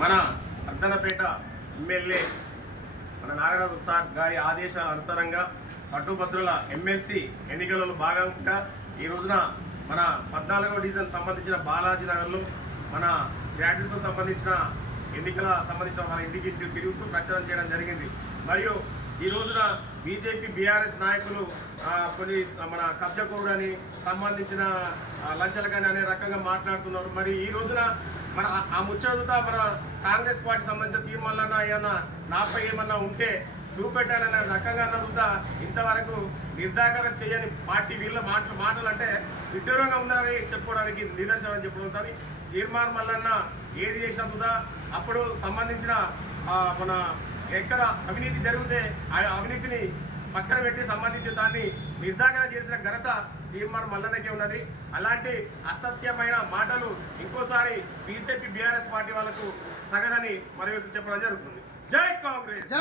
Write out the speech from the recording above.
మన అర్ధనపేట ఎమ్మెల్యే మన నాగరాజు సార్ గారి ఆదేశాల అనుసారంగా పట్టుభద్రుల ఎమ్మెల్సీ ఎన్నికలలో భాగంగా ఈ రోజున మన 14వ డివిజన్ సంబంధించిన బాలాజీ నగర్లో మన గ్రాడ్యుయేషన్ సంబంధించిన ఎన్నికల సంబంధించిన మన ఇంటికి తిరుగుతూ ప్రచారం చేయడం జరిగింది. మరియు ఈ రోజున బీజేపీ బీఆర్ఎస్ నాయకులు కొన్ని మన కబ్జకోడని సంబంధించిన లంచాలు కానీ అనే రకంగా మాట్లాడుతున్నారు. మరి ఈ రోజున మన ఆ ముచ్చట మన కాంగ్రెస్ పార్టీ సంబంధించిన తీర్మానాలన్నా ఏమన్నా నాపై ఏమన్నా ఉంటే చూపెట్టాననే రకంగా చూద్దా ఇంతవరకు నిర్ధారణ చేయని పార్టీ వీళ్ళ మాటలు అంటే విడ్డూరంగా ఉందని చెప్పుకోవడానికి నిదర్శనం అని చెప్పుకుంటుంది. తీర్మానం మల్లన్న ఏది చేసినా చూద్దా అప్పుడు సంబంధించిన మన ఎక్కడ అవినీతి జరిగితే ఆ అవినీతిని పక్కన పెట్టి సంబంధించిన దాన్ని నిర్ధారణ చేసిన ఘనత తీర్మానం మల్లన్నకే ఉన్నది. అలాంటి అసత్యమైన మాటలు ఇంకోసారి బీజేపీ బీఆర్ఎస్ పార్టీ వాళ్ళకు తగదని మరి చెప్పడం జరుగుతుంది. జై కాంగ్రెస్.